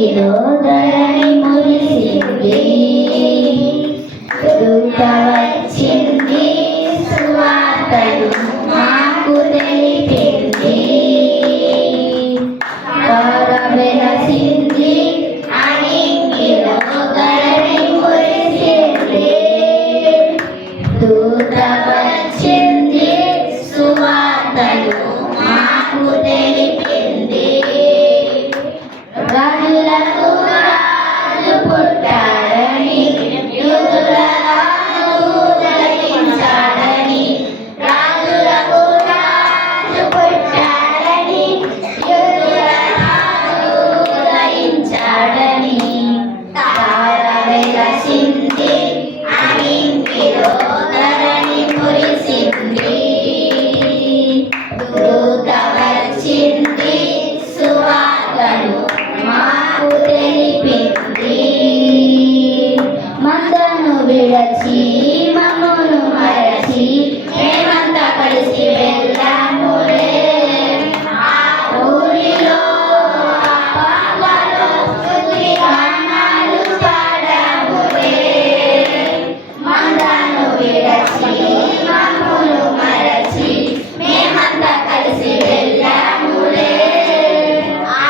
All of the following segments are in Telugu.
ఆనింగిలో ధరణి మురిసింది. దూత వచ్చింది, సువార్తను మాకు తెలిపింది. వెలసింది, ఆనింగిలో ధరణి మురిసింది. దూత వచ్చింది, సువార్తను మాకు తెలిపింది. రాజులకు రాజు పుట్టాడని, యూదుల రాజు ఉదయించాడని. రాజులకు రాజు పుట్టాడని, యూదుల రాజు ఉదయించాడని. తార వెలసింది, ఆనింగిలో ధరణి మురిసింది. దూత వచ్చింది, సువార్తను మాకు తెలిపింది. మందను విడచి మమ్మును మరచి మేమంతా కలిసి వెళ్ళాములే. ఆ ఊరిలో ఆ పాకలో స్తుతి గానాలు పాడాములే. మందను విడచి మమ్మును మరచి మేమంతా కలిసి వెళ్ళాములే. ఆ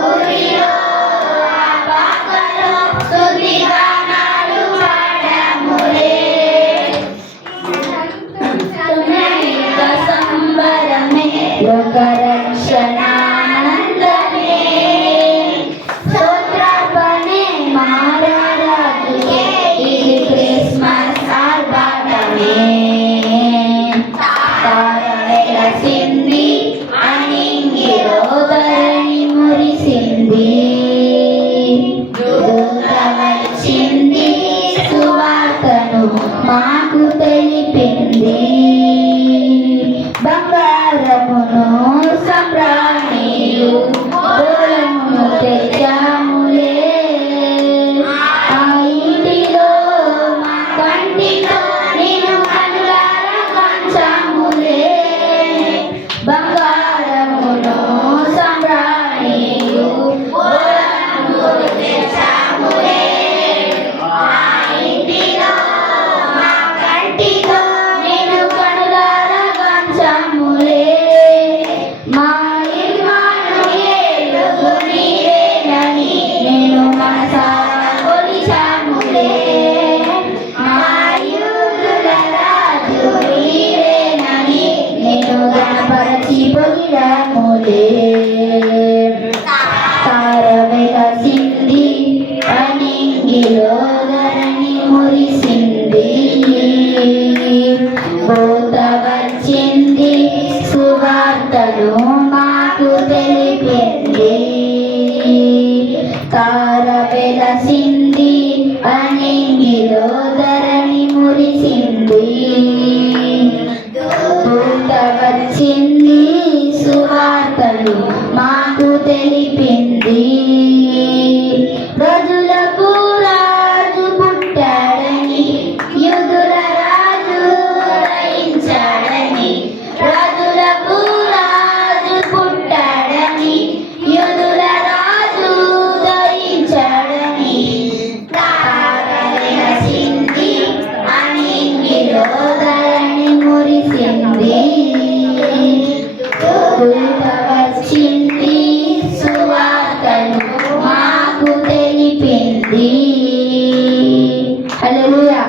ఊరిలో ఆ పాకలో స్తుతి గానాలు పాడాములే. తుమ్మెద సంబరమే, లోక రక్షణానందమే. స్తోత్రార్పణే మారారాజుకే, ఇది క్రిస్మస్ ఆర్భాటమే. తార వెలసింది, ఆనింగిలో ధరణి మురిసింది. దూత వచ్చింది, సువార్తను మాకు తెలిపింది. బంగారమును సంబ్రాణియు బోళమును తెచ్చాములే. ఆ ఇంటిలో మా కంటితో నేను కనులారా కాంచాములే. బంగారమును సంబ్రాణియు బోళమును తెచ్చాములే. ఆ ఇంటిలో మా కంటితో నేను కనులారా కాంచాములే. మా ఇమ్మానుయేలు నీవేనని నేను మనసారా కొలిచాములే. మా యూదుల రాజు నీవేనని నేను గణపరచి పొగిడాములే. తార వెలసింది, ఆనింగిలో ధరణి మురిసింది. దూత వచ్చింది, సువార్తను మాకు తెలిపింది. తార వెలసింది, ఆనింగిలో ధరణి మురిసింది. దూత వచ్చింది, సువార్తను మాకు తెలిపింది. రాజులకు రాజు పుట్టాడని, యూదుల రాజు ఉదయించాడని. రాజులకు రాజు పుట్టాడని, యూదుల రాజు ఉదయించాడని. తార వెలసింది, ఆనింగిలో ధరణి మురిసింది. దూత వచ్చింది, సువార్తను మాకు తెలిపింది. హల్లెలూయా.